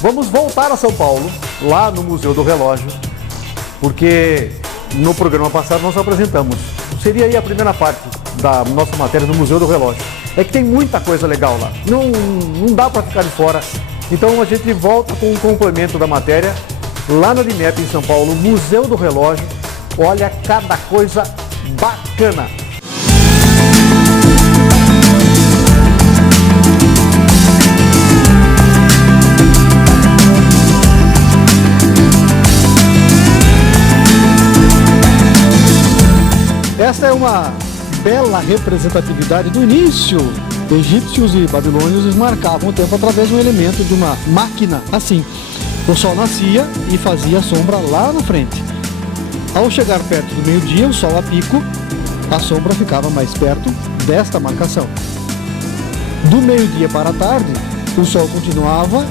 Vamos voltar a São Paulo, lá no Museu do Relógio, porque no programa passado nós apresentamos. Seria aí a primeira parte da nossa matéria no Museu do Relógio. É que tem muita coisa legal lá, não dá para ficar de fora. Então a gente volta com um complemento da matéria lá na DIMEP em São Paulo, Museu do Relógio. Olha cada coisa bacana. Esta é uma bela representatividade do início. Egípcios e babilônios marcavam o tempo através de um elemento de uma máquina assim. O sol nascia e fazia sombra lá na frente. Ao chegar perto do meio-dia, o sol a pico, a sombra ficava mais perto desta marcação. Do meio-dia para a tarde, o sol continuava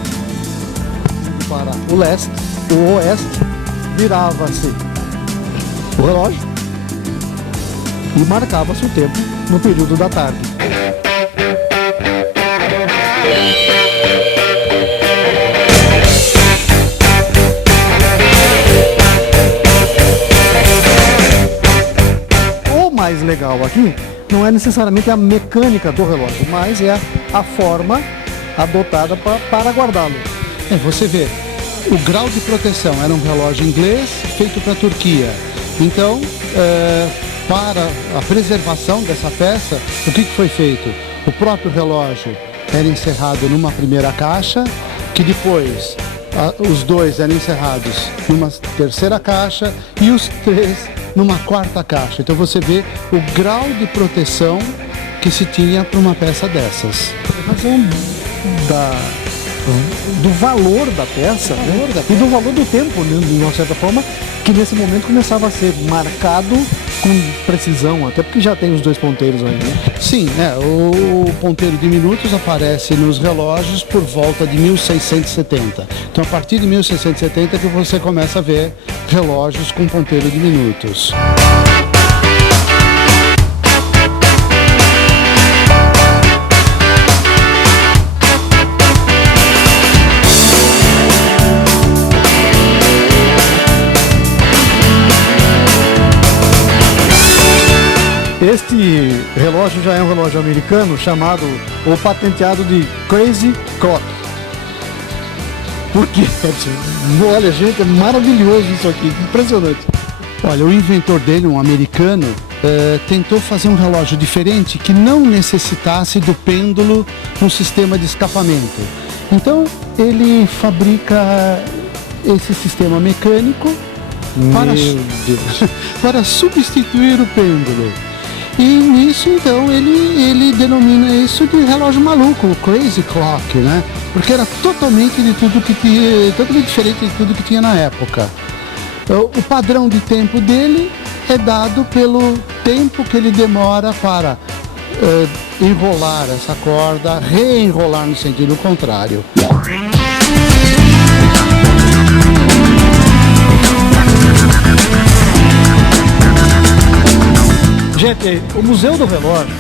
para o leste, o oeste, virava-se o relógio e marcava-se o tempo no período da tarde. O mais legal aqui não é necessariamente a mecânica do relógio, mas é a forma adotada para guardá-lo. Você vê, o grau de proteção era um relógio inglês feito para a Turquia. Então, para a preservação dessa peça, o que foi feito? O próprio relógio era encerrado numa primeira caixa, que depois os dois eram encerrados numa terceira caixa e os três numa quarta caixa. Então você vê o grau de proteção que se tinha para uma peça dessas. Em razão do valor da peça, e do valor do tempo, de uma certa forma, que nesse momento começava a ser marcado com precisão, até porque já tem os dois ponteiros aí, né? Sim, o ponteiro de minutos aparece nos relógios por volta de 1670. Então, a partir de 1670 que você começa a ver relógios com ponteiro de minutos. Este relógio já é um relógio americano chamado, ou patenteado de Crazy Clock. Por quê? Olha, gente, é maravilhoso isso aqui, impressionante. Olha, o inventor dele, um americano, tentou fazer um relógio diferente que não necessitasse do pêndulo no sistema de escapamento. Então, ele fabrica esse sistema mecânico para substituir o pêndulo. E nisso, então, ele denomina isso de relógio maluco, o Crazy Clock, né? Porque era totalmente diferente de tudo que tinha na época. O padrão de tempo dele é dado pelo tempo que ele demora para enrolar essa corda, reenrolar no sentido contrário. Gente, o Museu do Relógio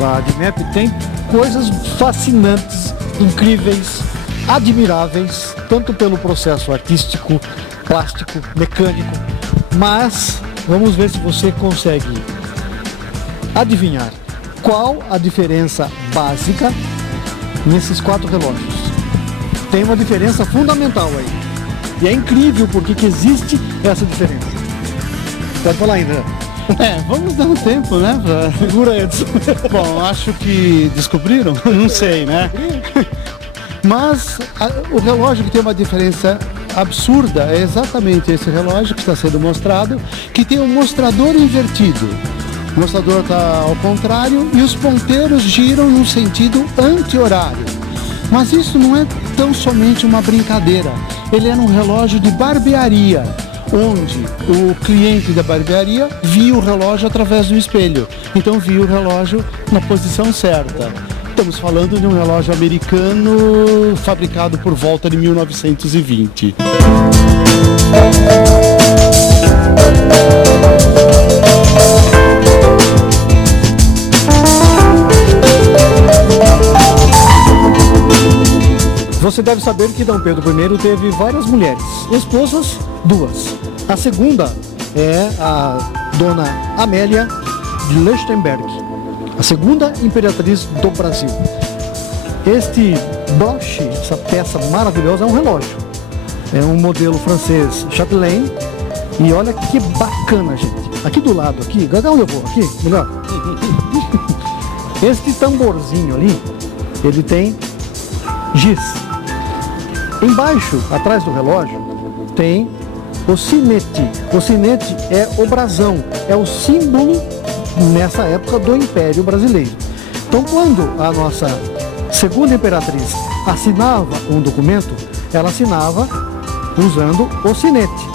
da DIMEP tem coisas fascinantes, incríveis, admiráveis, tanto pelo processo artístico, plástico, mecânico, mas vamos ver se você consegue adivinhar qual a diferença básica nesses quatro relógios. Tem uma diferença fundamental aí, e é incrível porque que existe essa diferença. Pode falar ainda. Vamos dar um tempo, né? Segura, Edson. Bom, acho que descobriram? Não sei, né? Mas o relógio que tem uma diferença absurda é exatamente esse relógio que está sendo mostrado, que tem um mostrador invertido. O mostrador está ao contrário e os ponteiros giram no sentido anti-horário. Mas isso não é tão somente uma brincadeira. Ele era um relógio de barbearia, onde o cliente da barbearia via o relógio através do espelho. Então via o relógio na posição certa. Estamos falando de um relógio americano fabricado por volta de 1920. Você deve saber que Dom Pedro I teve várias mulheres, esposas, 2. A segunda é a Dona Amélia de Leuchtenberg, a segunda imperatriz do Brasil. Este broche, essa peça maravilhosa, é um relógio. É um modelo francês Chatelain. E olha que bacana, gente. Aqui do lado, aqui, onde eu vou? Aqui, melhor. Este tamborzinho ali, ele tem giz. Embaixo, atrás do relógio, tem o sinete. O sinete é o brasão, é o símbolo, nessa época, do Império Brasileiro. Então, quando a nossa segunda imperatriz assinava um documento, ela assinava usando o sinete.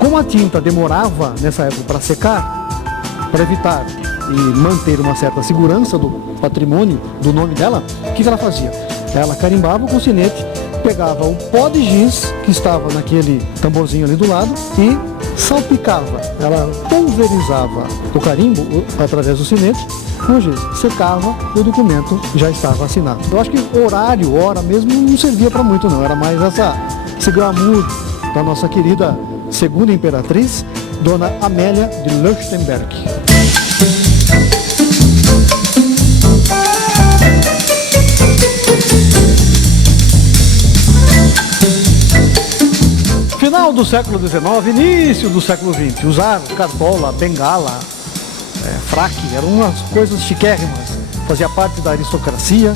Como a tinta demorava, nessa época, para secar, para evitar e manter uma certa segurança do patrimônio, do nome dela, o que ela fazia? Ela carimbava com o sinete, pegava o pó de giz que estava naquele tamborzinho ali do lado e salpicava. Ela pulverizava o carimbo através do sinete com o giz, secava e o documento já estava assinado. Eu acho que horário, hora mesmo, não servia para muito não, era mais esse glamour da nossa querida segunda imperatriz, Dona Amélia de Leuchtenberg. Final do século XIX, início do século XX, usar cartola, bengala, fraque, eram umas coisas chiquérrimas, fazia parte da aristocracia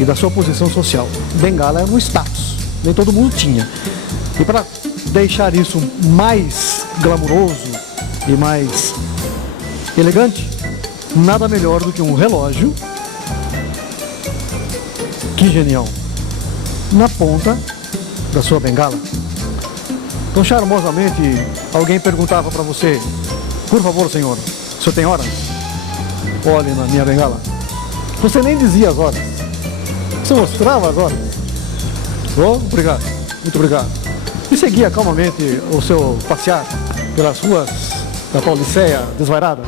e da sua posição social. Bengala era um status, nem todo mundo tinha. E para deixar isso mais glamuroso e mais elegante, nada melhor do que um relógio, que genial, na ponta da sua bengala. Então, charmosamente, alguém perguntava para você: por favor, senhor, o senhor tem horas? Olhe na minha bengala. Você nem dizia as horas, você mostrava as horas. Oh, obrigado, muito obrigado. E seguia calmamente o seu passear pelas ruas da Pauliceia desvairada.